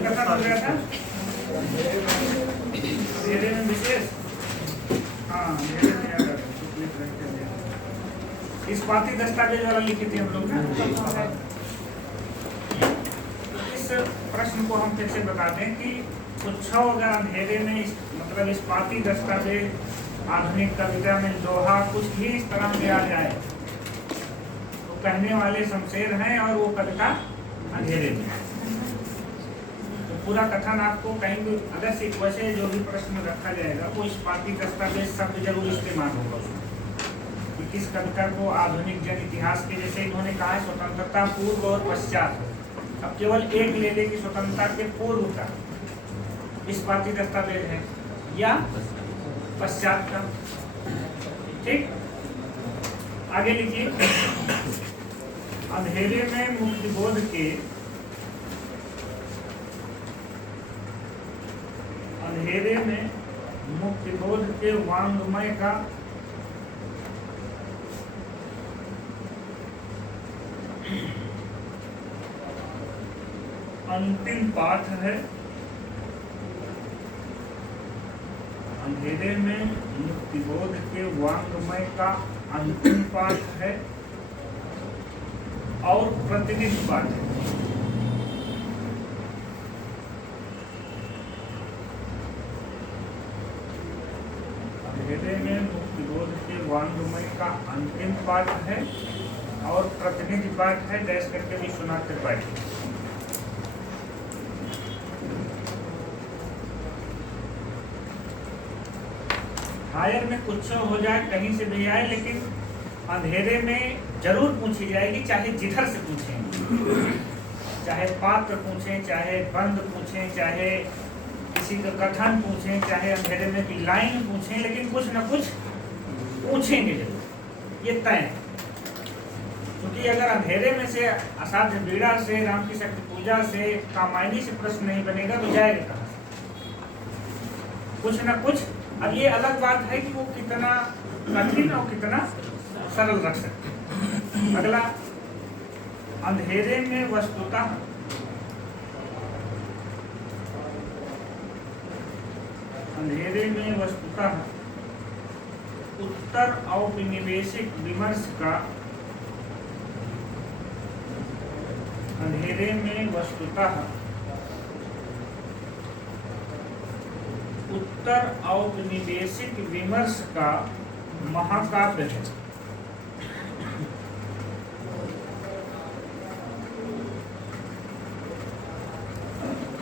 कथन हो गया था अंधेरे में विशेष, हाँ अंधेरे में याद आ गया, इस्पाती दस्तावेज वाला लिखे थे हम लोग ना। इस प्रश्न को हम फिर से बता दें कि कुछ अगर अंधेरे में मतलब इस्पाती दस्तावेज आधुनिक कविता में लोहा कुछ भी इस तरह से आ जाए तो कहने वाले शमशेर हैं और वो कविता अंधेरे में। तो पूरा कथन आपको कहीं भी अगर से वैसे जो भी प्रश्न रखा जाएगा वो इस्पाती दस्तावेज शब्द जरूर इस्तेमाल होगा उसमें कि किस कविता को आधुनिक जन इतिहास के, जैसे इन्होंने कहा है स्वतंत्रता पूर्व और पश्चात। अब केवल एक ले ले कि स्वतंत्रता के पूर्व का इस्पाती दस्तावेज है या पश्चात का। ठीक, आगे लिखिए। अंधेरे में मुक्तिबोध के, अंधेरे में मुक्तिबोध के वांग्मय का अंतिम पाठ है। अंधेरे में मुक्तिबोध के वांग्मय का अंतिम पाठ है और प्रतिनिधि पाठ है। अंधेरे में मुक्तिबोध के वांग्मय का अंतिम पाठ है और प्रतिनिधि पाठ है, डैश करके विश्वनाथ त्रिपाठी। हायर में कुछ हो जाए कहीं से भी आए, लेकिन अंधेरे में जरूर पूछी जाएगी, चाहे जिधर से पूछें, चाहे पात्र पूछें, चाहे बंद पूछें, चाहे किसी का कथन पूछें, चाहे अंधेरे में की लाइन पूछें, लेकिन कुछ न कुछ पूछेंगे जरूर, ये तय है। क्योंकि अगर अंधेरे में से असाध्य बीड़ा से, राम की शक्ति पूजा से, कामायनी से प्रश्न नहीं बनेगा तो जाएगा कहाँ से? कुछ न कुछ। अब ये अलग बात है कि वो कितना कठिन और कितना सरल रख सकते। अगला, अंधेरे में वस्तुतः, अंधेरे में वस्तुतः उत्तर औपनिवेशिक विमर्श का, अंधेरे में वस्तुतः उत्तर औपनिवेशिक विमर्श का महाकाव्य है।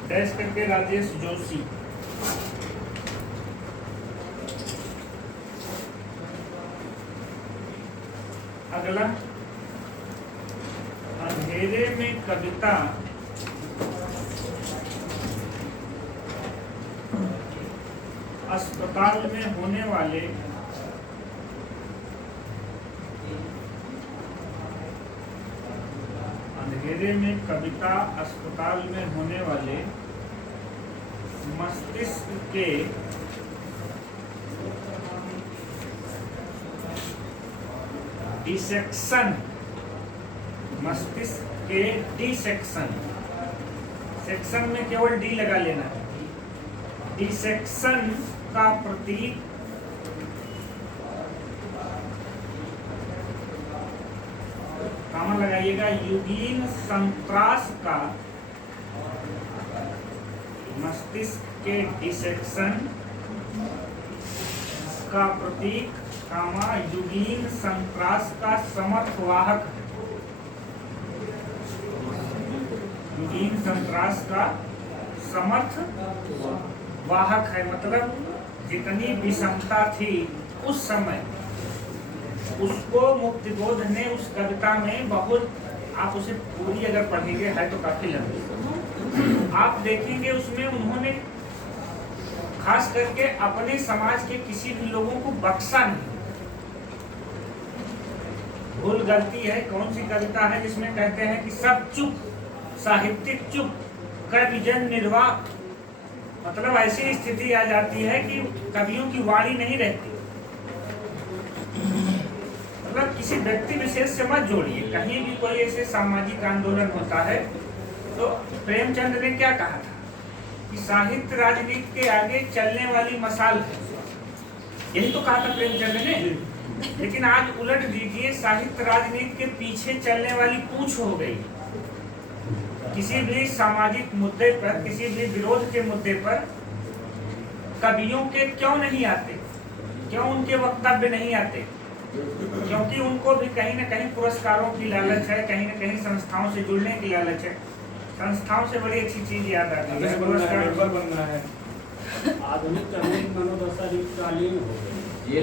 डैश करके राजेश जोशी। अगला, अंधेरे में कविता अस्पताल में होने वाले, अंधेरे में कविता अस्पताल में होने वाले मस्तिष्क के डिसेक्शन, मस्तिष्क के डिसेक्शन, सेक्शन में केवल डी लगा लेना है, डिसेक्शन का प्रतीक कामा लगाइएगा, युगीन संत्रास का, मस्तिष्क के डिसेक्शन का प्रतीक कामा युगीन संत्रास का समर्थ वाहक है। युगीन संत्रास का समर्थ वाहक है, मतलब जितनी विषमता थी उस समय उसको मुक्तिबोध ने उस कविता में बहुत, आप उसे पूरी अगर पढ़ेंगे है तो काफी लंबी, आप देखेंगे उसमें उन्होंने खास करके अपने समाज के किसी भी लोगों को बख्शा नहीं। भूल गलती है, कौन सी कविता है जिसमें कहते हैं कि सब चुप, साहित्यिक चुप, कवि जन निर्वाक, मतलब ऐसी स्थिति आ जाती है कि कवियों की वाणी नहीं रहती। मतलब किसी व्यक्ति विशेष से मत जोड़िए। कहीं भी कोई ऐसे सामाजिक आंदोलन होता है तो प्रेमचंद ने क्या कहा था कि साहित्य राजनीति के आगे चलने वाली मशाल है, यही तो कहा था प्रेमचंद ने। लेकिन आज उलट दीजिए, साहित्य राजनीति के पीछे चलने वाली पूंछ हो गई। किसी भी सामाजिक मुद्दे पर, किसी भी विरोध के मुद्दे पर कवियों के क्यों नहीं आते, क्यों उनके वक्तव्य नहीं आते? क्योंकि उनको भी कहीं न कहीं पुरस्कारों की लालच है, कहीं न कहीं संस्थाओं से जुड़ने की लालच है। संस्थाओं से बड़ी अच्छी चीज याद आती है, पुरस्कार बनना है। आधुनिक मनोदशा कालीन हो गए,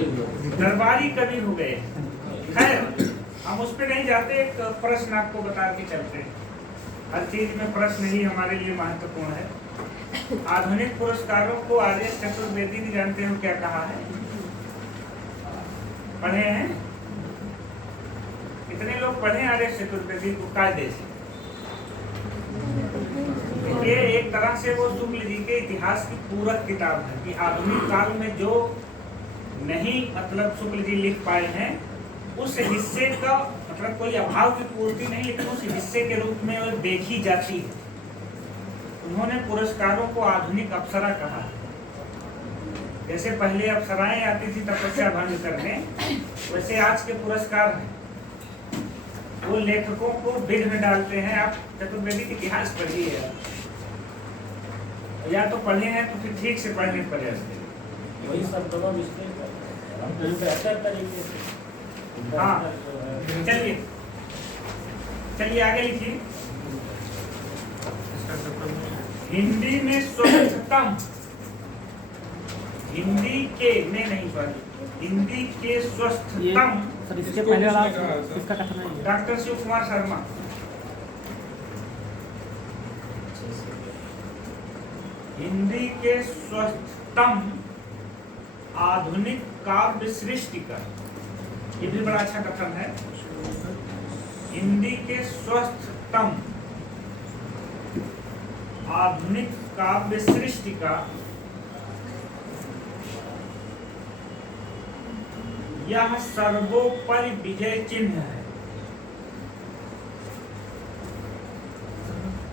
दरबारी कवि हो गए। खैर, हम उस पर नहीं जाते। एक प्रश्न आपको बता के चलते हैं। हर चीज में प्रश्न ही हमारे लिए महत्वपूर्ण है। आधुनिक पुरस्कारों को आर्य चतुर्वेदी ने, जानते हो क्या कहा है? पढ़े हैं? कितने लोग पढ़े आर्य चतुर्वेदी को कायदे से? ये एक तरह से वो शुक्ल जी के इतिहास की पूरक किताब है कि आधुनिक काल में जो नहीं मतलब शुक्ल जी लिख पाए हैं, उस हिस्से का मतलब कोई अभाव की पूर्ति नहीं, लेकिन उस हिस्से के रूप में वो देखी जाती है। उन्होंने पुरस्कारों को आधुनिक अप्सरा कहा। जैसे पहले अप्सराएं आती थी तपस्या भंग करने, वैसे आज के पुरस्कार हैं वो लेखकों को विघ्न डालते हैं। आप चतुर्वेदी के इतिहास पढ़िए, या तो पढ़े हैं तो फिर ठीक से पढ़ने पड़े। वही सब बेहतर तरीके से। हाँ, चलिए चलिए आगे लिखिए। हिंदी में स्वस्थतम, हिंदी के में नहीं, सॉरी, हिंदी के स्वस्थतम। सर इसके पहले वाला इसका कथन है डॉक्टर शिव कुमार शर्मा। हिंदी के स्वस्थतम आधुनिक काव्य सृष्टि का, ये भी बड़ा अच्छा कथन है। हिंदी के स्वस्थतम आधुनिक काव्य सृष्टि का यह सर्वोपरि विजय चिन्ह है।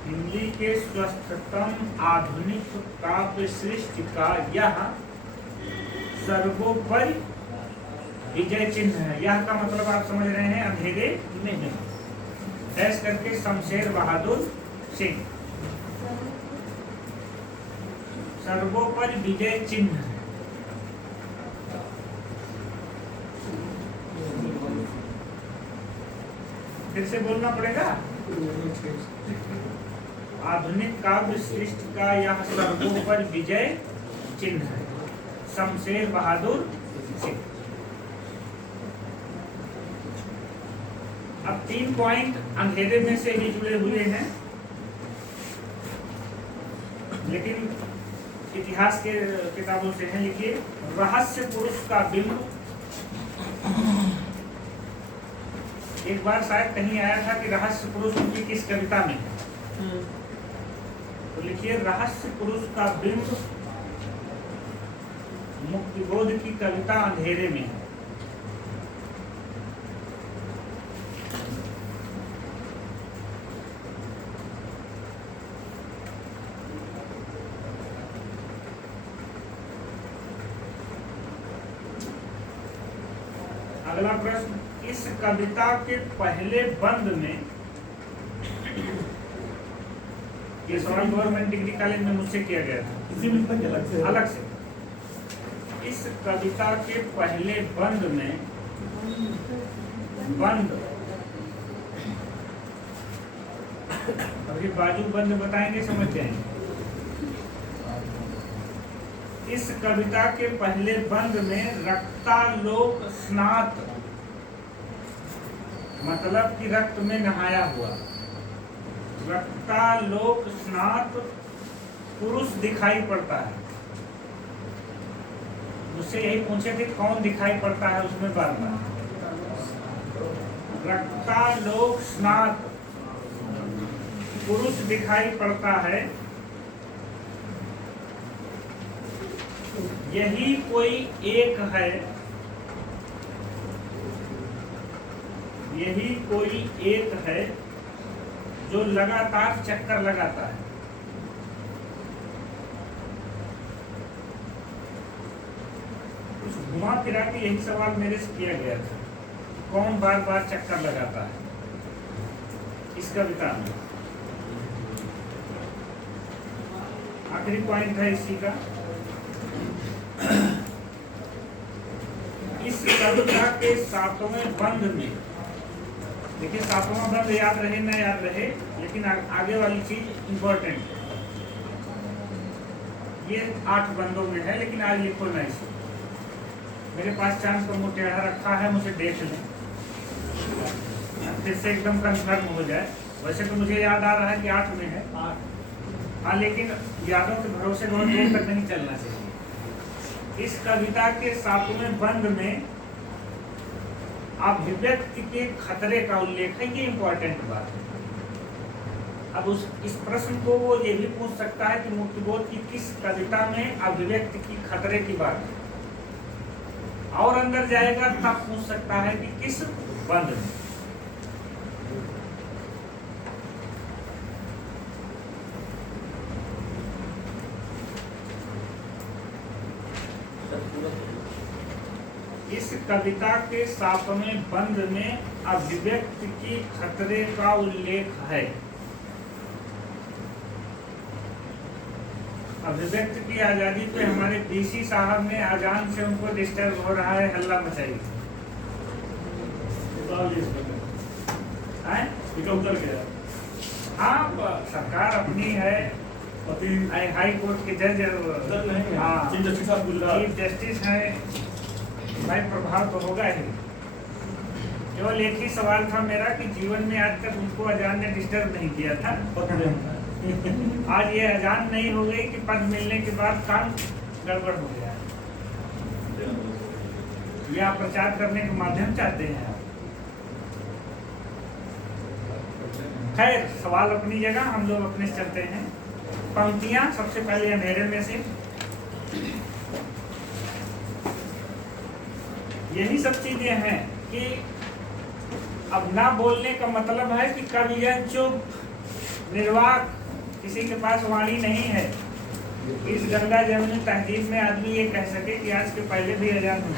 हिंदी के स्वस्थतम आधुनिक काव्य सृष्टि का यह सर्वोपरि विजय चिन्ह है। यह का मतलब आप समझ रहे हैं, अंधेरे में ऐस करके शमशेर बहादुर सिंह। सर्वोपरि विजय चिन्ह है। फिर से बोलना पड़ेगा। आधुनिक काव्य सृष्टि का यह सर्वोपरि विजय चिन्ह है, शमशेर बहादुर सिंह। अब 3 पॉइंट अंधेरे में से ही जुड़े हुए हैं, लेकिन इतिहास के किताबों से हैं। लिखिए, रहस्य पुरुष का बिंब। एक बार शायद कहीं आया था कि रहस्य पुरुष उनकी किस कविता में है, तो लिखिए, रहस्य पुरुष का बिंब मुक्तिबोध की कविता अंधेरे में है। अगला प्रश्न, इस कविता के पहले बंद में, ये सवाल गवर्नमेंट डिग्री कॉलेज में मुझसे किया गया था अलग से। इस कविता के पहले बंद में, बंद अभी बाजू बंद बताएंगे, समझ जाएंगे। इस कविता के पहले बंद में रक्तालोक स्नात, मतलब कि रक्त में नहाया हुआ, रक्तालोक स्नात पुरुष दिखाई पड़ता है। मुझसे यही पूछे थे कौन दिखाई पड़ता है उसमें बार बार। रक्तालोक स्नात पुरुष दिखाई पड़ता है, यही कोई एक है यही कोई एक है जो लगातार चक्कर लगाता है। कुछ घुमा फिरा के यही सवाल मेरे से किया गया था, कौन बार बार चक्कर लगाता है इस कविता में। आखिरी पॉइंट है इसी का। इस कविता के 7वें बंद में, देखिए 7वां बंद याद रहे न याद रहे, लेकिन आगे वाली चीज इंपॉर्टेंट है। ये 8 बंदों में है, लेकिन आज लिखो ना इसे। मेरे पास चांस का मुँह टेढ़ा रखा है, मुझे देख लें फिर से एकदम कंफर्म हो जाए। वैसे तो मुझे याद आ रहा है कि 8 में है, हाँ, लेकिन यादों के भरोसे बहुत देर तक नहीं चलना चाहिए। इस कविता के 7वें बंद में अभिव्यक्ति के खतरे का उल्लेख है, ये इंपॉर्टेंट बात है। अब इस प्रश्न को वो ये भी पूछ सकता है कि मुक्तिबोध की किस कविता में अभिव्यक्ति की खतरे की बात है, और अंदर जाएगा तब पूछ सकता है कि किस बंद में। इस कविता के 7वें बंद में अभिव्यक्ति की खतरे का उल्लेख है। अभिव्यक्ति की आजादी पे हमारे डीसी साहब ने अजान से उनको डिस्टर्ब हो रहा है, हल्ला मचाई उतर गया। हाँ, सरकार अपनी है, हाई कोर्ट के जज, चीफ जस्टिस है भाई, प्रभाव तो होगा ही। केवल एक ही सवाल था मेरा कि जीवन में आज तक उनको अजान ने डिस्टर्ब नहीं किया था, आज ये अजान नहीं हो गई कि पद मिलने के बाद काम गड़बड़ हो गया। या प्रचार करने का माध्यम चाहते हैं आप। खैर, सवाल अपनी जगह, हम लोग अपने से चलते हैं। पंक्तियां सबसे पहले अंधेरे में से, यही सब चीजें हैं कि अब ना बोलने का मतलब है कि कब यह चुप निर्वाक, किसी के पास वाणी नहीं है। इस गंगा जमुनी तहजीब में आदमी ये कह सके कि आज के पहले भी अजान हुआ।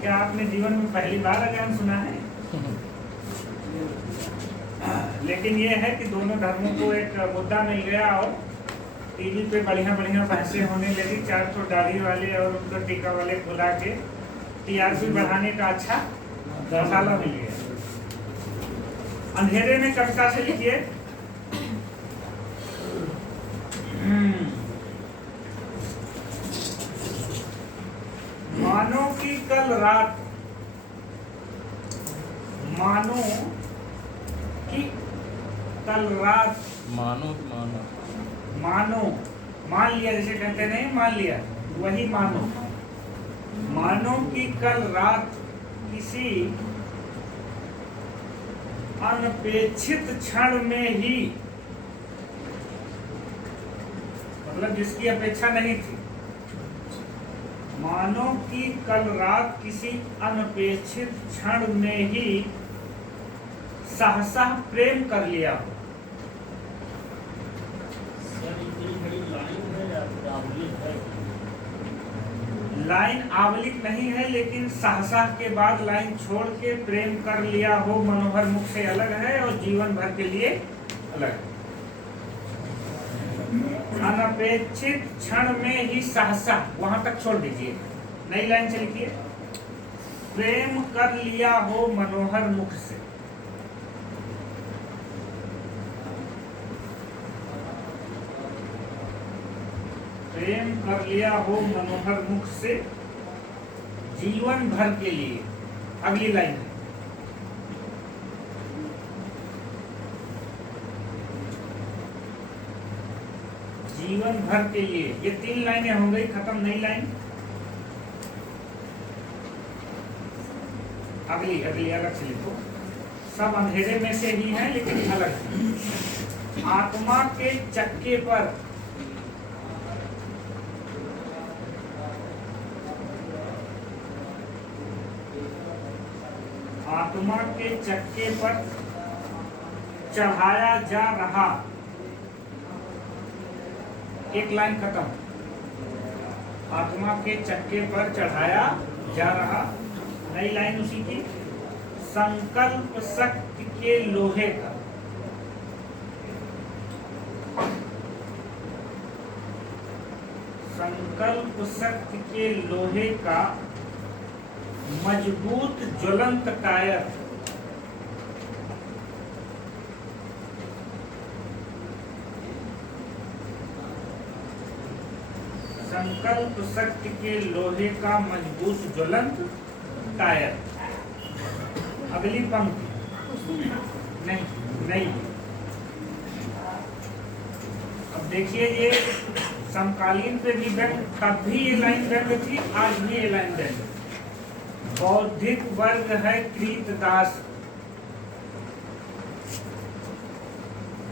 क्या आपने जीवन में पहली बार अजान सुना है? लेकिन ये है कि दोनों धर्मों को एक मुद्दा मिल गया और टीवी पे बढ़िया बढ़िया बहसें होने लगी। 4 दाढ़ी वाले और उनको टीका वाले बुला के टीआरपी बढ़ाने का अच्छा मसाला मिल गया। अंधेरे में कविता से लिखिए। मानो कि कल रात, मानो कि कल रात, मानो मान लिया, जैसे कहते नहीं मान लिया, वही मानो। मानो कि कल रात किसी अनपेक्षित क्षण में ही, मतलब जिसकी अपेक्षा नहीं थी, मानो कि कल रात किसी अनपेक्षित क्षण में ही सहसा प्रेम कर लिया हो। लाइन आवलिक नहीं है, लेकिन सहसा के बाद लाइन छोड़ के प्रेम कर लिया हो मनोहर मुख से अलग है और जीवन भर के लिए अलग है। अनपेक्षित क्षण में ही सहसा, वहां तक छोड़ दीजिए, नई लाइन से लिखिए। प्रेम कर लिया हो मनोहर मुख से। प्रेम कर लिया हो मनोहर मुख से जीवन भर के लिए। अगली लाइन है, जीवन भर के लिए। ये 3 लाइनें हो गई खत्म। नई लाइन, अगली अलग से लिखो। सब अंधेरे में से ही है लेकिन अलग है। आत्मा के चक्के पर आत्मा के चक्के पर चढ़ाया जा रहा, एक लाइन खत्म। आत्मा के चक्के पर चढ़ाया जा रहा, नई लाइन उसी की। संकल्प शक्ति के लोहे का, संकल्प शक्ति के लोहे का मजबूत ज्वलंत कायर, संकल्प शक्ति के लोहे का मजबूत ज्वलंत कायर। अगली पंक्ति नहीं। अब देखिए, ये समकालीन पे भी व्यंग, तब भी ये लाइन व्यंग थी, आज भी ये लाइन व्यंग। बौद्धिक वर्ग है कृतदास,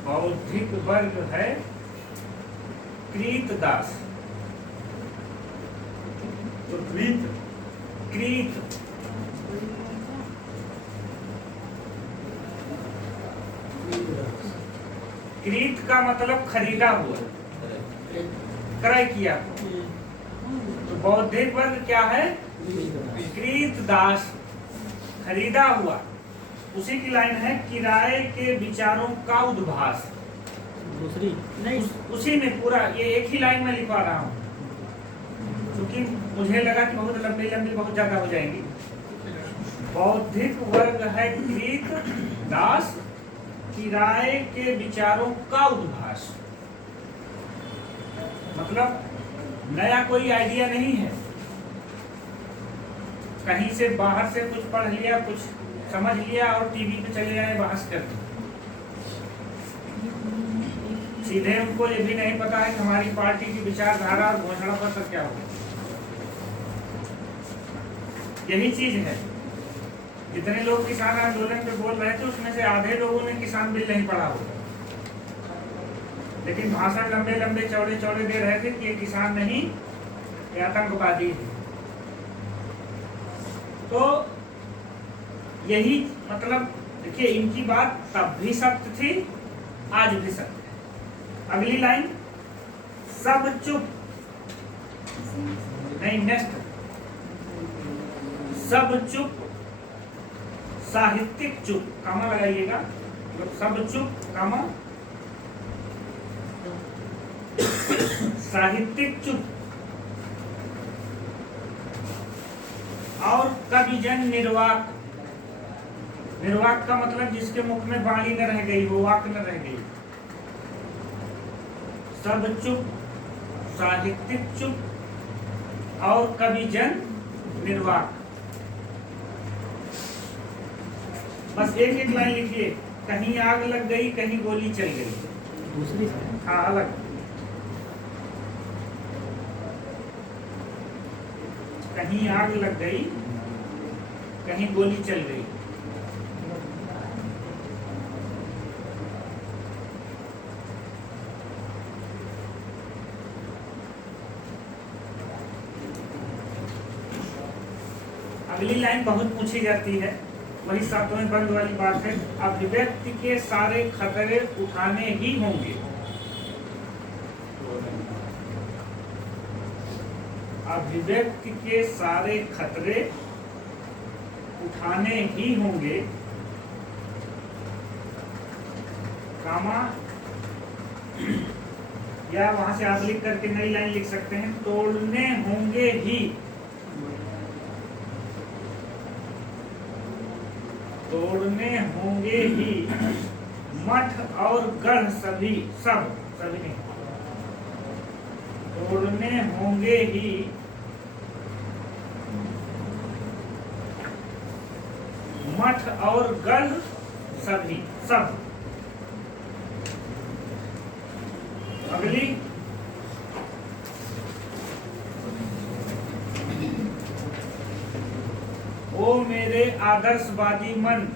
बौद्धिक वर्ग है कृतदास। तो कृत कृत का मतलब खरीदा हुआ, क्रय किया। तो बौद्धिक वर्ग क्या है? कृतदास, खरीदा हुआ। उसी की लाइन है, किराए के विचारों का उद्भास। दूसरी नहीं, उसी में पूरा, ये एक ही लाइन में लिखवा रहा हूँ क्योंकि मुझे लगा कि बहुत लंबी बहुत ज्यादा हो जाएंगी। बौद्धिक वर्ग है कृतदास, किराए के विचारों का उद्भास। मतलब नया कोई आइडिया नहीं है, कहीं से बाहर से कुछ पढ़ लिया, कुछ समझ लिया और टीवी पे चले आए बहस करते। सीधे उनको ये भी नहीं पता है कि हमारी पार्टी की विचारधारा और घोषणा पत्र क्या होगा। यही चीज है, जितने लोग किसान आंदोलन पे बोल रहे थे उसमें से आधे लोगों ने किसान बिल नहीं पढ़ा होगा, लेकिन भाषण लंबे चौड़े दे रहे थे कि ये किसान नहीं, ये आतंकवादी है। तो यही मतलब, देखिए इनकी बात तब भी सत्य थी, आज भी सत्य है। अगली लाइन, सब चुप नहीं, नेक्स्ट, सब चुप साहित्यिक चुप, कामा लगाइएगा, सब चुप कामा साहित्यिक चुप, और कविजन निर्वाक। निर्वाक का मतलब जिसके मुख में वाणी न रह गई, वो वाक न रह गई। सब चुप, साहित्यिक चुप और कविजन निर्वाक। बस एक एक लाइन लिखिए, कहीं आग लग गई, कहीं गोली चल गई। दूसरी, हाँ अलग, कहीं आग लग गई, कहीं गोली चल गई। अगली लाइन बहुत पूछी जाती है, वही सातवें बंद वाली बात है। अभिव्यक्ति के सारे खतरे उठाने ही होंगे, अभिव्यक्ति के सारे खतरे उठाने ही होंगे, कामा, या वहां से आप लिख करके नई लाइन लिख सकते हैं, तोड़ने होंगे ही, तोड़ने होंगे ही मठ और गढ़ सभी, सभी नहीं, तोड़ने होंगे ही मठ और गढ़ सभी, सब। अगली, ओ मेरे आदर्शवादी मन,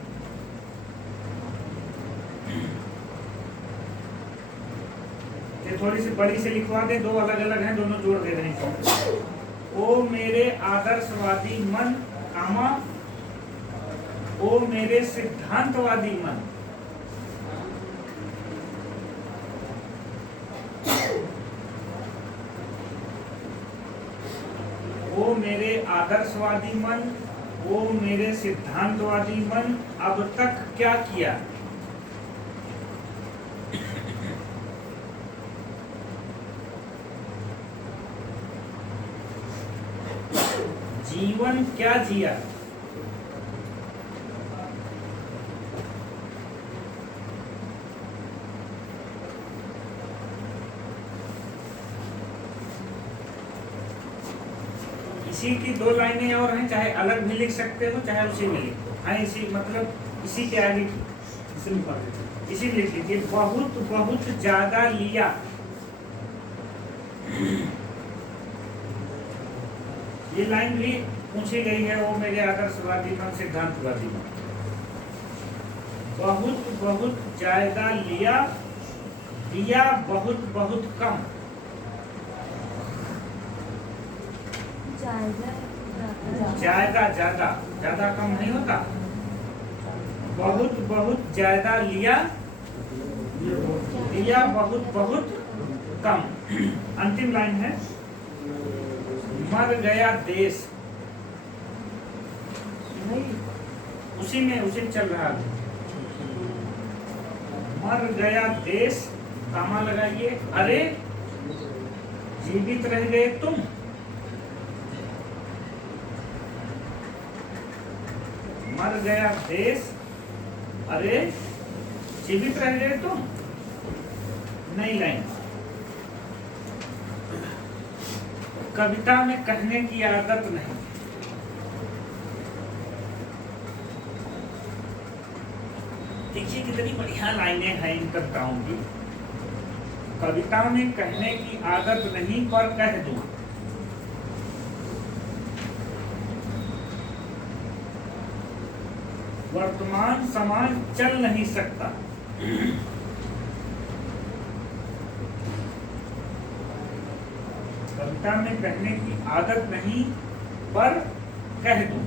ये थोड़ी सी बड़ी से लिखवा दे, दो अलग अलग हैं, दोनों जोड़ दे रहे हैं। ओ मेरे आदर्शवादी मन, कामा, ओ मेरे सिद्धांतवादी मन, ओ मेरे आदर्शवादी मन, ओ मेरे सिद्धांतवादी मन, अब तक क्या किया। जीवन क्या जिया। इसी की दो लाइनें और हैं, चाहे अलग भी लिख सकते हो चाहे उसी में लिखो। हाँ, इसी मतलब इसी के आगे की इसी में लिख लीजिए। बहुत बहुत ज्यादा लिया। ये लाइन भी पूछी गई है, वो मेरे आदर्शवादी मन सिद्धांतवादी मन। बहुत बहुत ज्यादा लिया, दिया बहुत बहुत कम। ज्यादा ज्यादा ज्यादा कम नहीं होता। बहुत बहुत ज्यादा लिया, दिया बहुत बहुत कम। अंतिम लाइन है, मर गया देश। उसी में चल रहा है। मर गया देश, कामा लगाइए। अरे जीवित रह गए तुम। मर गया देश, अरे जीवित रह गए तुम। नई लाइन, कविता में कहने की आदत नहीं। देखिए कितनी बढ़िया लाइनें हैं इन कविताओं की। कविता में कहने की आदत नहीं, पर कह दूं। वर्तमान समाज चल नहीं सकता। कविता में कहने की आदत नहीं, पर कह दूं।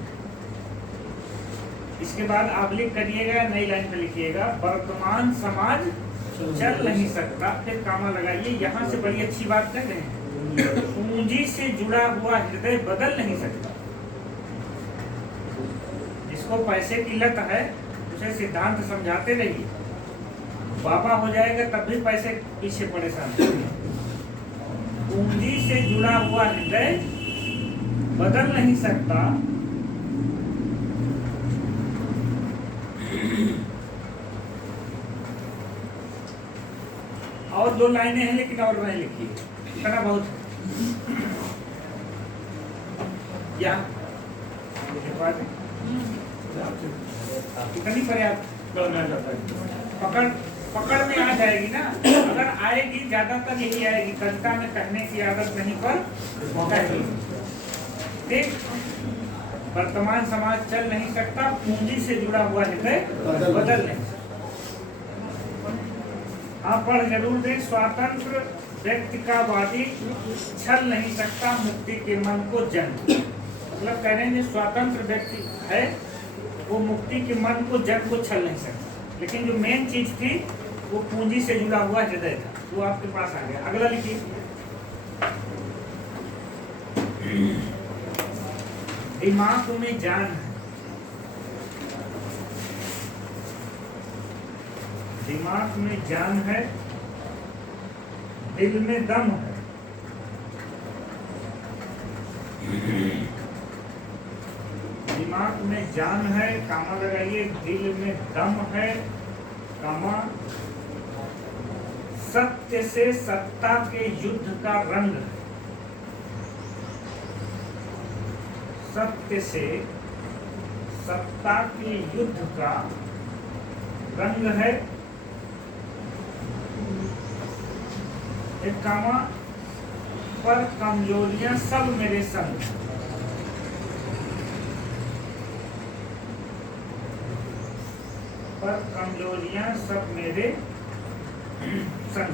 इसके बाद आप लिख करिएगा, नई लाइन पे लिखिएगा, वर्तमान समाज चल नहीं सकता, फिर कामा लगाइए। यहाँ से बड़ी अच्छी बात कह रहे हैं, पूंजी से जुड़ा हुआ हृदय बदल नहीं सकता। जिसको पैसे की लत है उसे सिद्धांत समझाते रहिए, बाबा हो जाएगा तब भी पैसे पीछे परेशान। पूंजी से जुड़ा हुआ हृदय बदल नहीं सकता। और दो लाइनें हैं लेकिन और नहीं लिखी, इतना बहुत है। इतनी पर्याप्त पकड़ पकड़ में आ जाएगी ना। अगर आएगी ज्यादातर यही आएगी, कविता में कहने की आदत नहीं, पर ठीक। वर्तमान समाज चल नहीं सकता, पूंजी से जुड़ा हुआ हृदय बदल नहीं। आप पढ़ जरूर दें। स्वतंत्र व्यक्ति का वादी छल नहीं सकता, मुक्ति के मन को जंग। मतलब कह रहे हैं स्वतंत्र व्यक्ति है वो मुक्ति के मन को जंग को छल नहीं सकता। लेकिन जो मेन चीज थी वो पूंजी से जुड़ा हुआ हृदय था, वो आपके पास आ गया। अगला लिखिए, दिमाग में जान है। दिमाग में जान है, दिल में दम है। दिमाग में जान है, कामा लगाइए, दिल में दम है, कामा। सत्य से सत्ता के युद्ध का रंग है। सत्य से सत्ता के युद्ध का रंग है। एक कामा, पर कमजोरियां सब मेरे संग। पर कमजोरियां सब मेरे संग।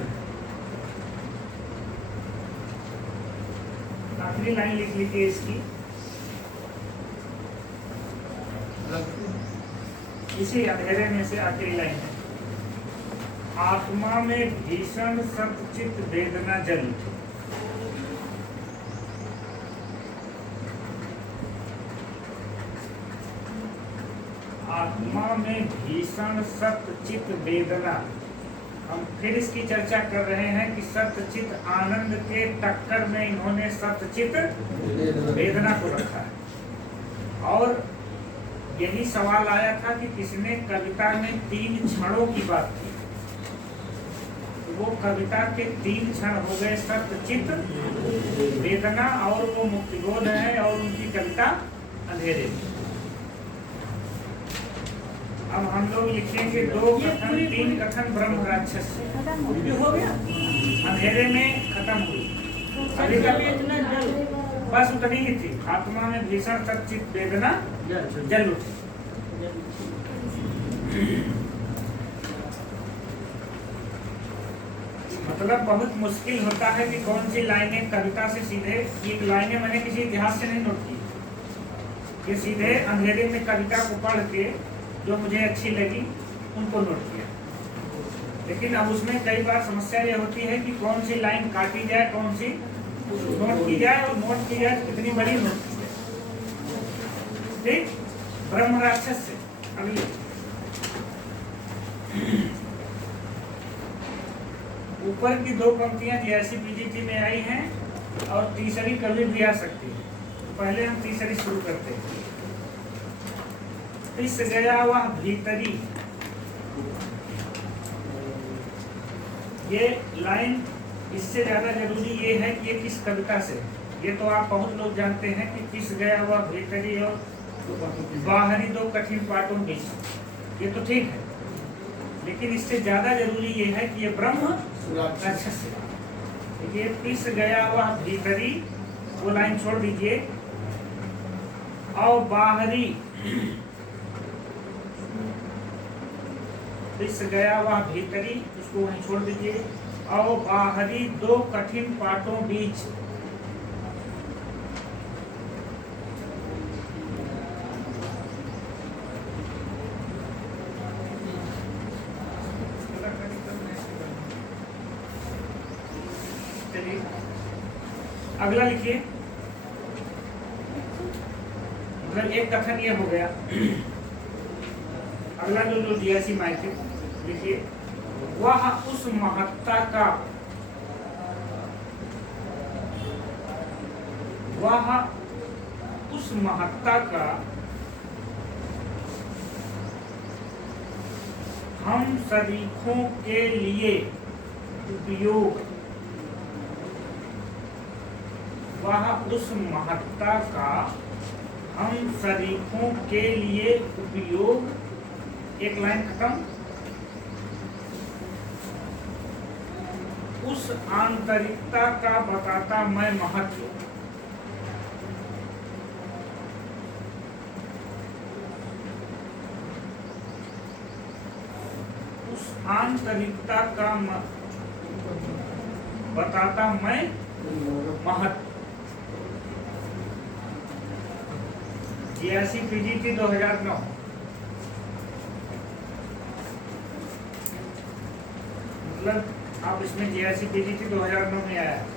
आखिरी लाइन लिख लीजिए इसकी, इसी अंधेरे में से आखिरी लाइन है, आत्मा में भीषण सतचित वेदना जल उठी। आत्मा में भीषण सतचित वेदना। हम फिर इसकी चर्चा कर रहे हैं कि सतचित आनंद के टक्कर में इन्होंने सतचित वेदना को रखा है। और यही सवाल आया था कि किसने कविता में 3 क्षणों की बात की। वो कविता के 3 क्षण हो गए सतचित वेदना, और वो मुक्तिबोध है, और उनकी कविता अंधेरे में। अब हम लोग लिखेंगे 2 कथन 3 कथन ब्रह्म राक्षस से। हो गया अंधेरे में खत्म हुई। अभी तक बस उतनी ही थी, आत्मा में भीषण सतचित वेदना जल उठी। मतलब बहुत मुश्किल होता है कि कौन सी लाइनें कविता से सीधे, ये लाइनें मैंने किसी इतिहास से नहीं नोट की, ये सीधे अंधेरे में कविता को पढ़ के जो मुझे अच्छी लगी उनको नोट किया। लेकिन अब उसमें कई बार समस्या ये होती है कि कौन सी लाइन काटी जाए, कौन सी नोट की जाए, और नोट की जाए तो कितनी बड़ी नोट की जाए। ठीक, ब्रह्म राक्षस से अगली ऊपर की 2 पंक्तियां जैसी पीजीटी में आई हैं, और तीसरी कभी भी आ सकती है। तो पहले हम तीसरी शुरू करते हैं। पिस गया वह भीतरी, ये लाइन इससे ज्यादा जरूरी ये है कि ये किस कविता से। ये तो आप बहुत लोग जानते हैं कि पिस गया वह भीतरी और बाहरी 2 कठिन पाटों बीच, ये तो ठीक है। लेकिन इससे ज्यादा जरूरी ये है कि ये ब्रह्म राक्षस से। ये पिस गया वह भीतरी, वो लाइन छोड़ दीजिए, और बाहरी पिस गया वह भीतरी, उसको वहीं छोड़ दीजिए, और बाहरी 2 कठिन पाटों बीच। चलिए अगला लिखिए। मतलब एक कथन ये हो गया। अगला जो दिया सी माइक लिखिए, वह उस महत्ता का, वह उस महत्ता का हम सरीखों के लिए उपयोग, वह उस महत्ता का हम सरीखों के लिए उपयोग। एक लाइन खत्म। उस आंतरिकता का बताता मैं महत्व, उस आंतरिकता का बताता मैं महत्व। GRC PGT 2009। मतलब आप इसमें GRC PGT 2009 में आया है।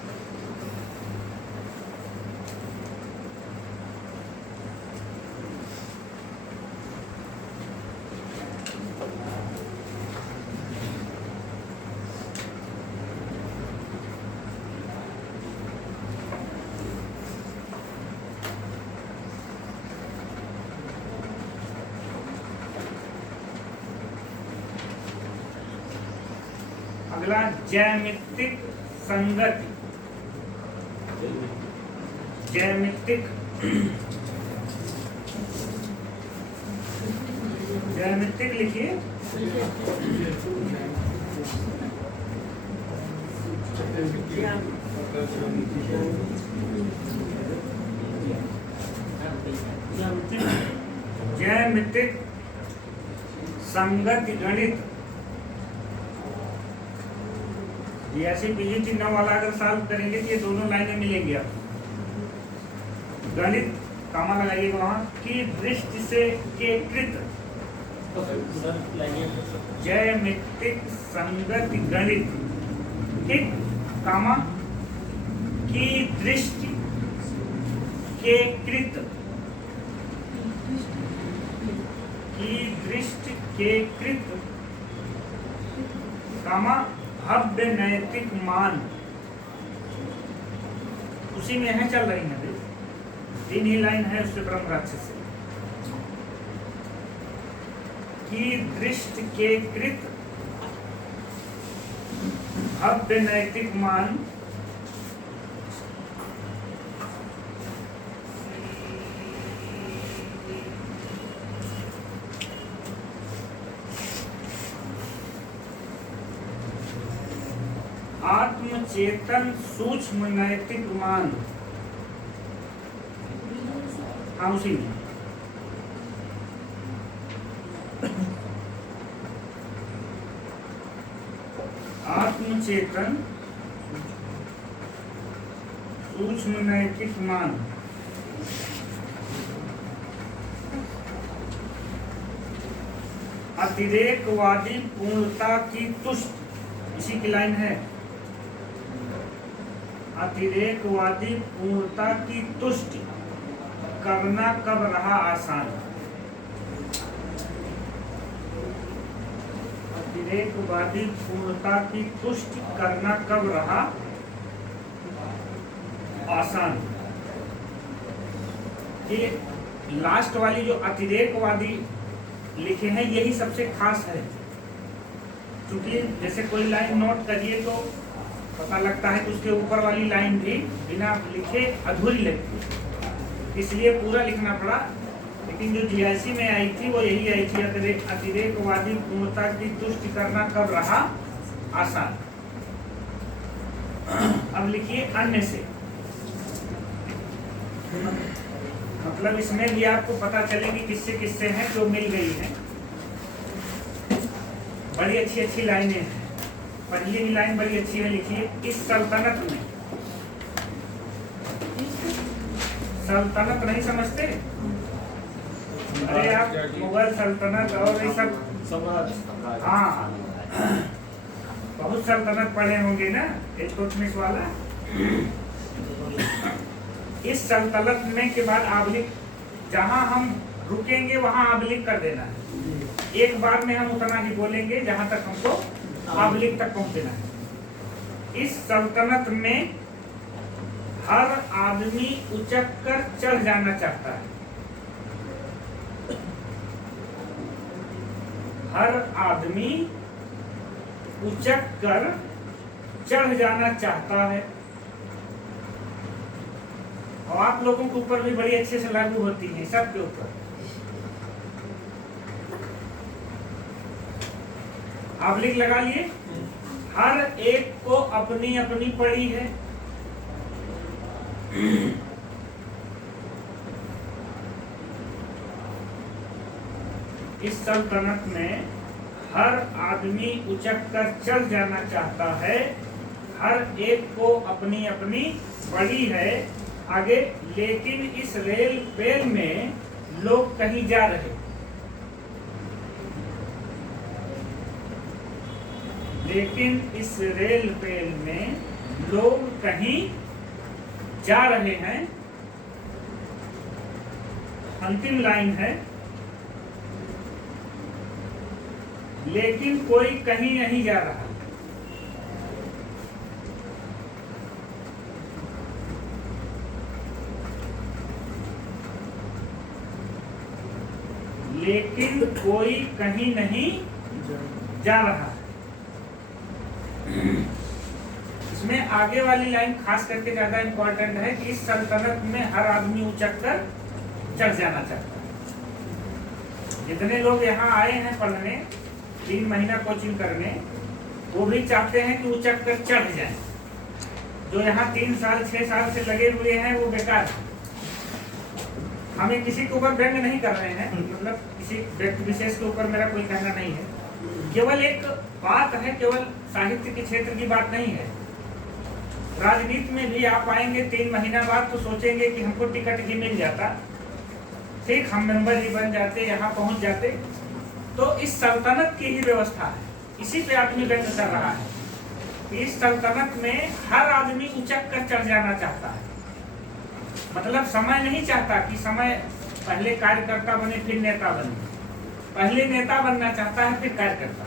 अगला ज्यामितिक संगति, ज्यामितिक ज्यामितिक लिखिए। ज्यामितिक संगति गणित। ऐसे पीजीटी 9 वाला अगर सॉल्व करेंगे तो ये दोनों लाइनें मिलेंगी। आप गणित कामा लगाइएगा वहां की दृष्टि से एकीकृत सर लाइए ज्यामितिक संगत गणित, ठीक, कामा की दृष्टि के कृत, की दृष्टि के कृत, कामा भव्य नैतिक मान, उसी में है, चल रही है अभी, 3 ही लाइन है उससे ब्रह्म राक्षस से। की दृष्टि के कृत भव्य नैतिक मान, आत्मचेतन सूक्ष्म नैतिक मान, हाँ उसी में, आत्मचेतन सूक्ष्म नैतिक मान, अतिरेकवादी पूर्णता की तुष्ट, इसी की लाइन है, अतिरेकवादी पूर्णता की तुष्टि करना कब रहा आसान, अतिरेकवादी पूर्णता की तुष्टि करना कब रहा आसान। ये लास्ट वाली जो अतिरेकवादी लिखे हैं यही सबसे खास है, क्योंकि जैसे कोई लाइन नोट करिए तो पता लगता है कि उसके ऊपर वाली लाइन भी बिना लिखे अधूरी लगती है, इसलिए पूरा लिखना पड़ा। लेकिन जो जीआईसी में आई थी वो यही आई थी, अतिरेकवादी पूर्णता की तुष्टि करना कब रहा आसान। अब लिखिए अन्य से, मतलब इसमें भी आपको पता चलेगी किससे किससे हैं जो मिल गई हैं। बड़ी अच्छी अच्छी लाइनें हैं। पहली ही लाइन बड़ी अच्छी है, लिखिए, इस सल्तनत में, सल्तनत नहीं समझते? अरे आप मुगल सल्तनत और ये सब, हाँ बहुत सल्तनत पढ़े होंगे ना, इल्तुतमिश वाला। इस सल्तनत में के बाद आबलिक, जहां हम रुकेंगे वहां आबलिक कर देना है। एक बार में हम उतना ही बोलेंगे जहां तक हमको आबलिक तक पहुंचना है। इस सल्तनत में हर आदमी उचक कर चढ़ जाना चाहता है, हर आदमी उचक कर चढ़ जाना चाहता है। और आप लोगों के ऊपर भी बड़ी अच्छे से लागू होती है, सबके ऊपर। आप लिख लगा लिए, हर एक को अपनी अपनी पड़ी है। इस सल्तनत में हर आदमी उचक कर चढ़ जाना चाहता है, हर एक को अपनी अपनी पड़ी है। आगे, लेकिन इस रेल पेल में लोग कहीं जा रहे, लेकिन इस रेल पेल में लोग कहीं जा रहे हैं। अंतिम लाइन है, लेकिन कोई कहीं नहीं जा रहा। लेकिन कोई कहीं नहीं जा रहा। इसमें आगे वाली लाइन खास करके ज्यादा इंपॉर्टेंट है कि इस सल्तनत में हर आदमी उचक कर चढ़ जाना चाहता है। जितने लोग यहाँ आए हैं पढ़ने, 3 महीना कोचिंग करने, वो भी चाहते हैं कि उचक कर चढ़ जाएं। जो यहाँ 3 साल 6 साल से लगे हुए हैं वो बेकार है। हमें किसी के ऊपर व्यंग नहीं कर रहे हैं, मतलब किसी व्यक्ति विशेष के ऊपर मेरा कोई कहना नहीं है। केवल एक बात है, केवल साहित्य के क्षेत्र की बात नहीं है। राजनीति में भी आप आएंगे 3 महीना बाद तो सोचेंगे कि हमको टिकट ही मिल जाता, ठीक, हम मेंबर ही बन जाते, यहाँ पहुंच जाते। तो इस सल्तनत की ही व्यवस्था है, इसी पे आदमी व्यंग कर रहा है। इस सल्तनत में हर आदमी उचक कर चढ़ जाना चाहता है, मतलब समय नहीं चाहता कि समय पहले कार्यकर्ता बने फिर नेता बने, पहले नेता बनना चाहता है फिर कार्यकर्ता।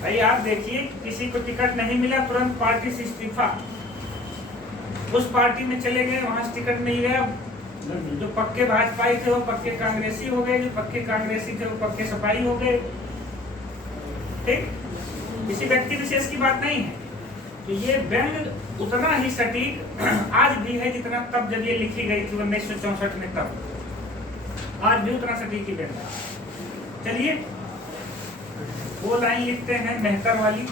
भाई आप देखिए, किसी को टिकट नहीं मिला तुरंत पार्टी से इस्तीफा, उस पार्टी में चले गए, वहां से टिकट नहीं गया, जो पक्के भाजपाई थे वो पक्के कांग्रेसी हो गए, जो पक्के कांग्रेसी थे वो पक्के सपाई हो गए। ठीक, किसी व्यक्ति विशेष की बात नहीं है। तो ये व्यंग उतना ही सटीक आज भी है जितना तब जब ये लिखी गई थी 1964 में, तब आज भी उतना सटीक ही व्यंग है। चलिए वो लाइन लिखते हैं मेहतर वाली,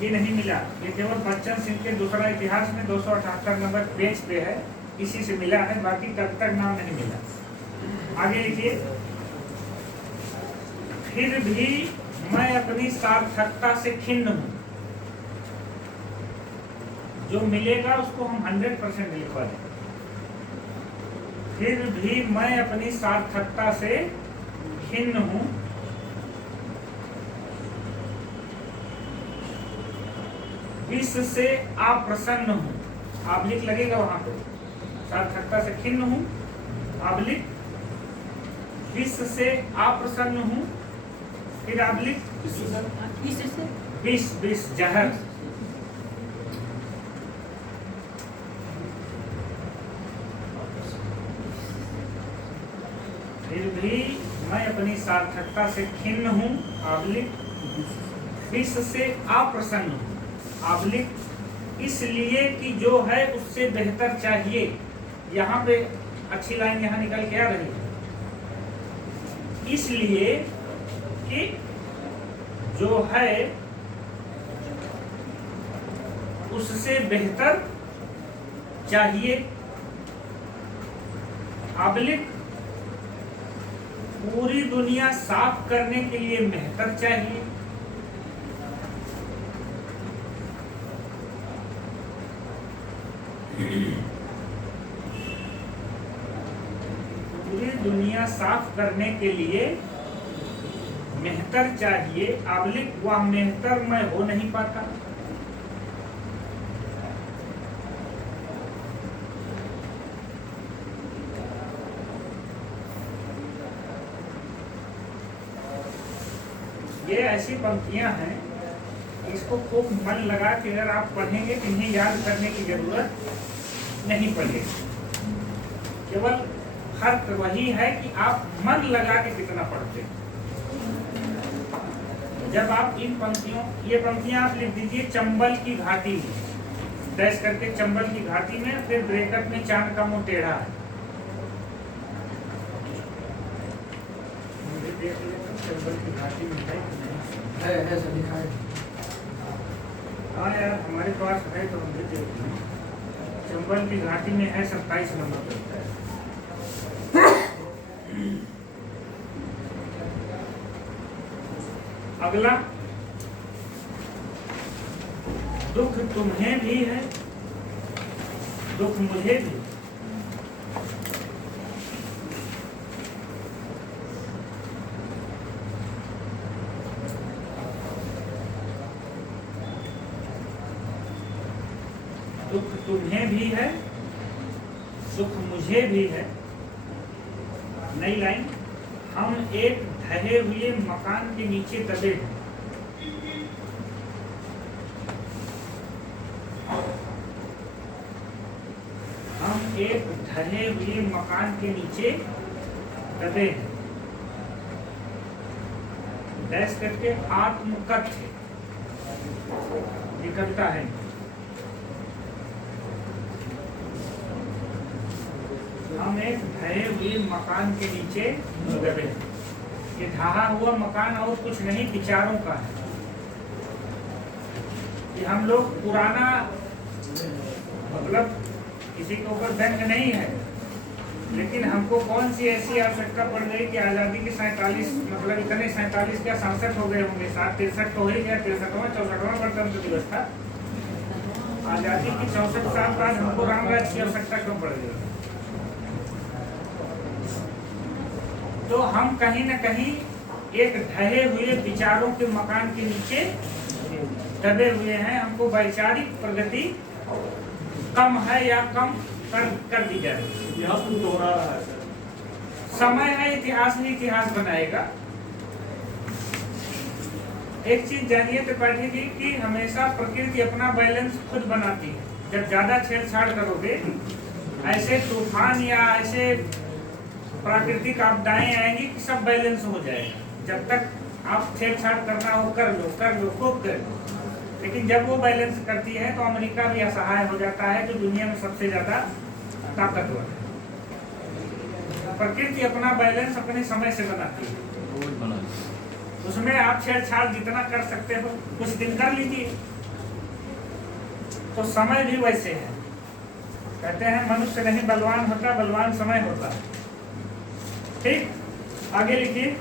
ये नहीं मिला, ये केवल बच्चन सिंह के दूसरा इतिहास में 278 नंबर पेज पे है, इसी से मिला है, बाकी तब तक नाम नहीं मिला। आगे लिखिए, फिर भी मैं अपनी सार्थकता से खिन्न हूं। जो मिलेगा उसको हम 100% लिखवा दें। फिर भी मैं अपनी सार्थकता से खिन्न हूं, विश्व से अप्रसन्न हूं। आबलिक लगेगा वहां पे, सार्थकता से खिन्न हूं, आबलिक विश्व से अप्रसन्न हूं, फिर आबलिक विष जहर। फिर भी मैं अपनी सार्थकता से खिन्न हूं, आबलिक विश्व से अप्रसन्न हूं, आबलिक इसलिए कि जो है उससे बेहतर चाहिए। यहाँ पे अच्छी लाइन यहाँ निकल के आ रही है, इसलिए कि जो है उससे बेहतर चाहिए, आबलिक पूरी दुनिया साफ करने के लिए मेहतर चाहिए। पूरी दुनिया साफ करने के लिए मेहतर चाहिए, आबलिक वह मेहतर मैं हो नहीं पाता। ये ऐसी पंक्तियां हैं, इसको खूब मन लगा के अगर आप पढ़ेंगे तो इन्हें याद करने की जरूरत नहीं पड़ेगी। केवल फर्क वही है कि आप मन लगा के कितना पढ़ते हैं। जब आप इन पंक्तियों, ये पंक्तियां आप लिख दीजिए चंबल की घाटी में, डैश करके चंबल की घाटी में, फिर ब्रेकअप में चांद का मुंह टेढ़ा है। चंबल की घाटी में है सब लिखा है। हाँ यार हमारे पास है तो हम भी देखते हैं। चंबल की घाटी में है 27 नंबर पे है। अगला, दुख तुम्हें भी है, दुख मुझे भी। दुख तुम्हें भी है, सुख मुझे भी है। नई लाइन, हम एक ढहे हुए मकान के नीचे दबे हैं। हम एक ढहे हुए मकान के नीचे दबे हैं। डैश करके आत्मकथ्य, ये कविता है। हम एक ढहे हुए मकान के नीचे दबे। ये ढहा हुआ मकान और कुछ नहीं, विचारों का है। कि हम लोग पुराना, मतलब किसी के ऊपर व्यंग नहीं है, लेकिन हमको कौन सी ऐसी आवश्यकता पड़ गई कि आज़ादी के 47, मतलब इतने 47 क्या 67 हो गए होंगे, 63 तो हो ही गया, 63वां 64वां गणतंत्र दिवस था। आज़ादी की 64 साल बाद हमको राम राज्य की आवश्यकता क्यों पड़ गई? तो हम कहीं न कहीं एक ढहे हुए विचारों के मकान के नीचे दबे हुए हैं। हमको वैचारिक प्रगति कम है या कम कर दी जा रही है। इतिहास को दोहरा रहा है सर। समय है, इतिहास ही इतिहास बनाएगा। एक चीज जानिए तो बैठेगी कि हमेशा प्रकृति अपना बैलेंस खुद बनाती है। जब ज्यादा छेड़छाड़ करोगे, ऐसे तूफान या ऐसे प्राकृतिक आपदाएं आएंगी कि सब बैलेंस हो जाएगा। जब तक आप छेड़छाड़ करना हो कर लो खूब कर लो, लेकिन जब वो बैलेंस करती है तो अमेरिका भी असहाय हो जाता है, जो दुनिया में सबसे ज्यादा ताकतवर है। प्रकृति अपना बैलेंस अपने समय से बनाती है। उसमें आप छेड़छाड़ जितना कर सकते हो कुछ दिन कर लीजिए। तो समय भी वैसे है। कहते हैं मनुष्य नहीं बलवान होता, बलवान समय होता। ठीक, आगे लिखिए।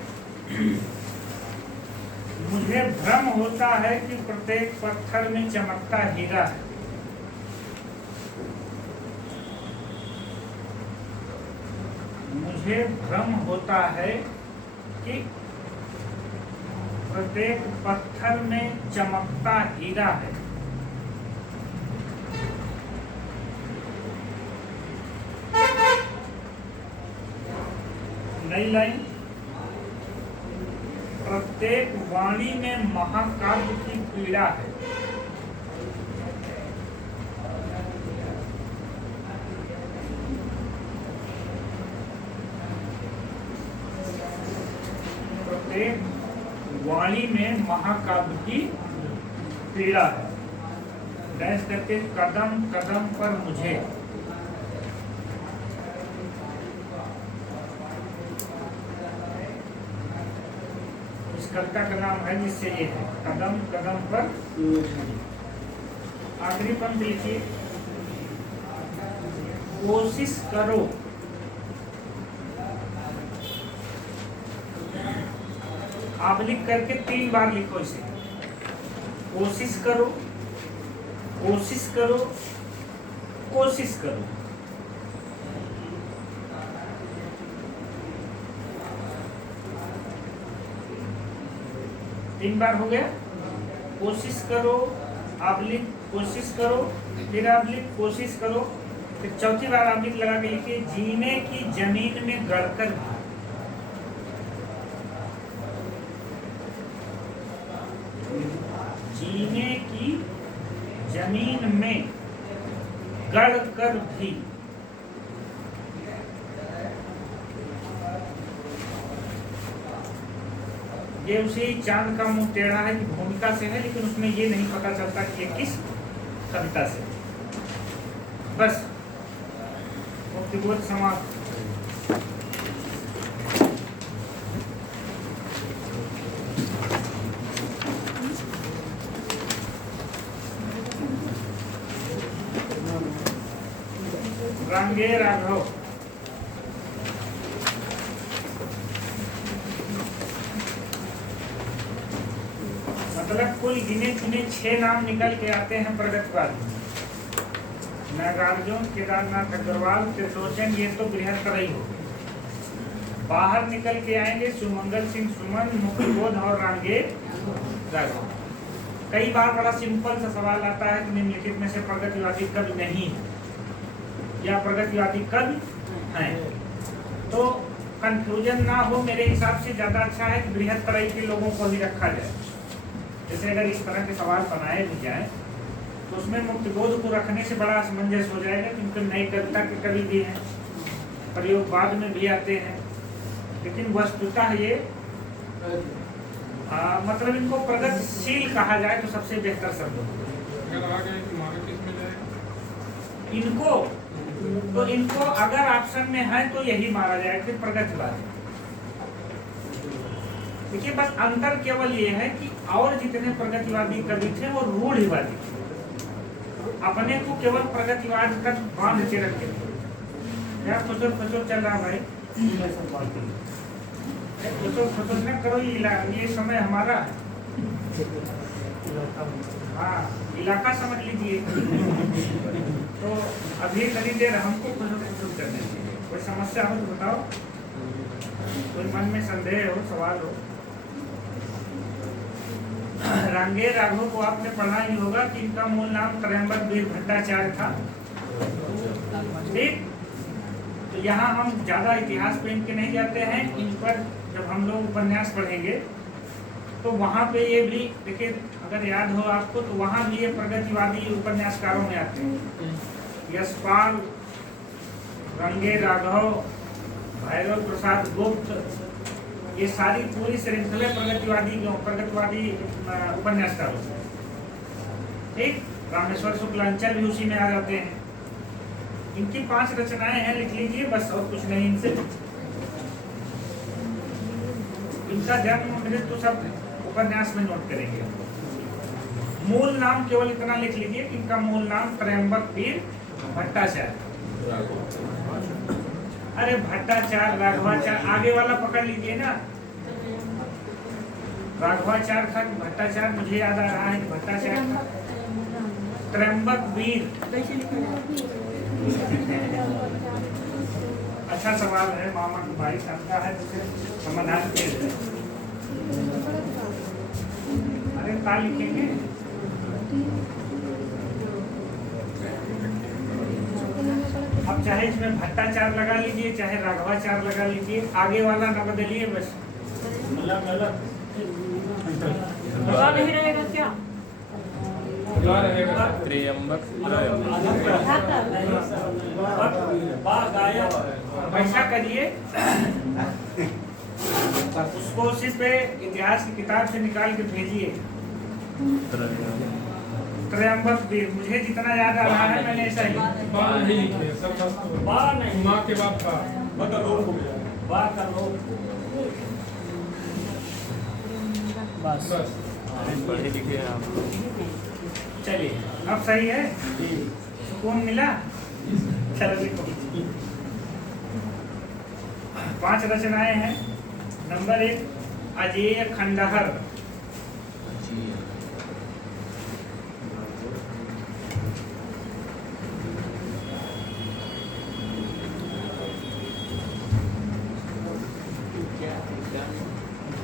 मुझे भ्रम होता है कि प्रत्येक पत्थर में चमकता हीरा है। मुझे भ्रम होता है कि प्रत्येक पत्थर में चमकता हीरा है। नई लाइन, प्रत्येक वाणी में महाकाव्य की पीड़ा है। प्रत्येक वाणी में महाकाव्य की पीड़ा है। डैश करके कदम कदम पर मुझे। इस कविता का नाम है जिससे ये है कदम कदम पर। आखिरी पंक्ति लिखिए। कोशिश करो आप लिख करके 3 बार लिखो इसे। कोशिश करो, कोशिश करो, कोशिश करो। तीन बार हो गया। कोशिश करो, आप लिख कोशिश करो, फिर आप लिख कोशिश करो, फिर चौथी बार आप लिख लगा के लिखिए जीने की जमीन में गड़कर भी। जीने की जमीन में गड़कर भी। ये उसी चांद का मुंह टेढ़ा है कि भूमिका से है, लेकिन उसमें ये नहीं पता चलता कि ये किस कविता से। बस मुक्तिबोध समाप्त। रंगे राघव। मतलब कुल गिने चुने 6 नाम निकल के आते हैं प्रगतिवादी। नागार्जुन, केदारनाथ अग्रवाल, त्रिलोचन, ये तो बृहत्तर ही हो। बाहर निकल के आएंगे सुमंगल सिंह सुमन, मुक्तिबोध और रांगे राघव। कई बार बड़ा सिंपल सा सवाल आता है कि निम्नलिखित में से प्रगतिवादी कवि नहीं है या प्रगतिवादी कवि हैं। तो कंफ्यूजन ना हो, मेरे हिसाब से ज्यादा अच्छा है कि बृहत्तर के लोगों को ही रखा जाए। जैसे अगर इस तरह के सवाल बनाए भी जाए तो उसमें मुक्तिबोध को रखने से बड़ा असमंजस हो जाएगा, क्योंकि नई कविता के कवि भी हैं, प्रयोग बाद में भी आते हैं। लेकिन वस्तुतः ये मतलब इनको प्रगतिशील कहा जाए तो सबसे बेहतर शब्द होगा। इनको अगर ऑप्शन में है तो यही मारा जाए कि प्रगतिवादी। देखिए बस अंतर केवल ये है कि और जितने प्रगतिवादी कवि थे वो रूढ़िवादी थे, अपने को केवल प्रगतिवाद तक बांध के रखे थे। क्या फसोर चल रहा भाई? फसोर न करो, ये समय हमारा है। हाँ, इलाका समझ लीजिए। तो अभी थोड़ी देर हमको फसोर करने दीजिए। कोई समस्या हो तो बताओ। कोई मन में संदेह हो, सवाल हो। रांगे राघव को आपने पढ़ा ही होगा कि इनका मूल नाम त्रयंबक वीर भट्टाचार्य था। ठीक, तो यहाँ हम ज्यादा इतिहास पे इनके नहीं जाते हैं। इन पर जब हम लोग उपन्यास पढ़ेंगे तो वहाँ पे ये भी देखिए, अगर याद हो आपको तो वहाँ भी ये प्रगतिवादी उपन्यासकारों में आते हैं। यशपाल, रंगे राघव, भैरव प्रसाद गुप्त, ये सारी पूरी श्रृंखला प्रगतिवादी उपन्यासकारों से। ठीक, रामेश्वर शुक्लांचल भी उसी में आ जाते हैं। इनकी 5 रचनाएं हैं, लिख लीजिए बस, और कुछ नहीं इनसे। इनका जन्म मृत्यु सब उपन्यास में नोट करेंगे। मूल नाम केवल इतना लिख लीजिए कि इनका मूल नाम त्रयंबक वीर भट्टाचार्य। अरे भट्टाचार्य, राघवाचार्य, आगे वाला पकड़ लीजिए ना। राघवाचार्य था कि भट्टाचार्य, मुझे याद आ रहा है कि भट्टाचार्य था। त्रयंबक वीर, अच्छा सवाल है, मामा की भाई समझा है, समाधान के अरे का लिखेंगे? अब चाहे इसमें भट्टाचार्य लगा लीजिए, चाहे राघवाचार्य लगा लीजिए, आगे वाला न बदलिए बस। गलत नहीं रहेगा क्या? त्रयंबक ऐसा करिए, उसको सिर्फ इतिहास की किताब से निकाल के भेजिए। त्रयंबक वीर, मुझे जितना याद आ रहा है मैंने ऐसा ही। बाल नहीं लिखे, सब बाल नहीं, माँ के बाप का बाल का लोग बस बस। पढ़े लिखे हैं आप। चलिए, अब सही है, सुकून मिला। चलो देखो, 5 रचनाएं हैं। नंबर 1, अजेय खंडहर।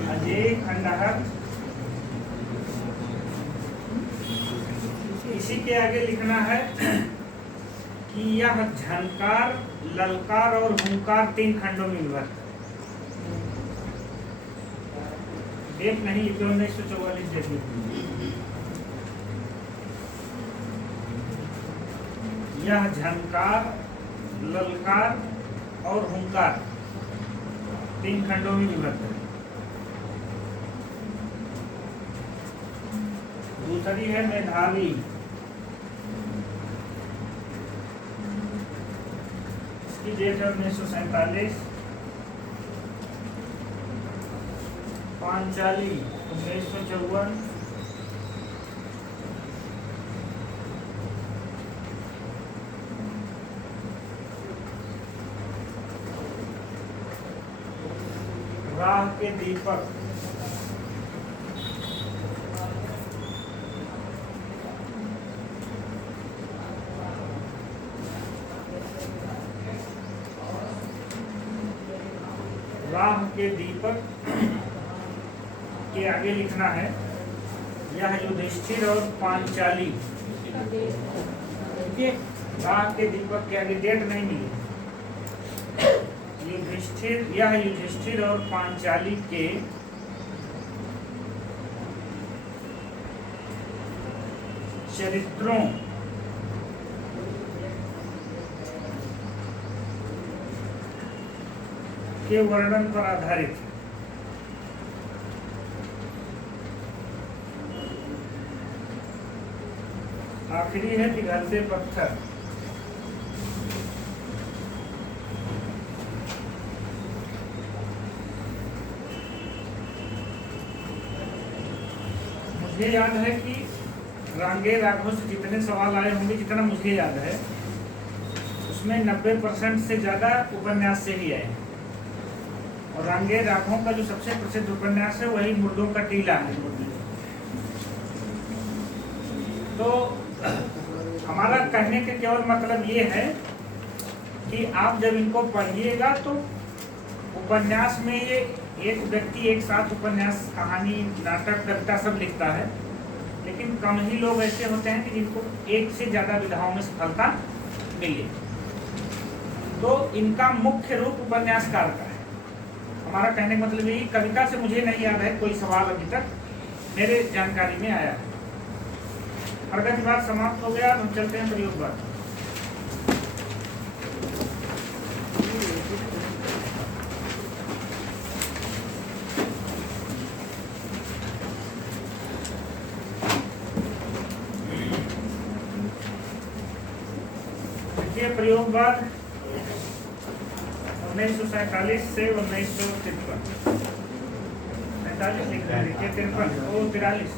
अजेय खंडहर। इसी के आगे लिखना है कि यह झनकार, ललकार और हुंकार 3 खंडों में विभक्त है। एक नहीं, 1944 देखिए। यह झनकार, ललकार और हुंकार 3 खंडों में विभक्त है। दूसरी है मेधावी। इसकी डेट है 1947। पांचाली 1954। राह के दीपक राह के दीपक के आगे लिखना है यह युधिष्ठिर और पांचाली। राह के दीपक के आगे डेट नहीं मिली। यह युधिष्ठिर और पांचाली के चरित्रों के वर्णन पर आधारित है। आखिरी है पिघलते पत्थर। मुझे याद है कि रांगे राघव से जितने सवाल आए होंगे, जितना मुझे याद है उसमें 90% से ज्यादा उपन्यास से ही आए। और रांगे राघव का जो सबसे प्रसिद्ध उपन्यास है वही मुर्दों का टीला है। तो हमारा कहने के केवल मतलब ये है कि आप जब इनको पढ़िएगा तो उपन्यास में ये एक व्यक्ति एक साथ उपन्यास, कहानी, नाटक, कविता सब लिखता है, लेकिन कम ही लोग ऐसे होते हैं कि जिनको एक से ज्यादा विधाओं में सफलता मिले। तो इनका मुख्य रूप उपन्यासकार का है। हमारा कहने का मतलब यही, कविता से मुझे नहीं याद है कोई सवाल अभी तक मेरे जानकारी में आया है। प्रगतिवाद समाप्त हो गया, हम चलते हैं प्रयोगवाद। प्रयोगवाद 1947 से 1953 43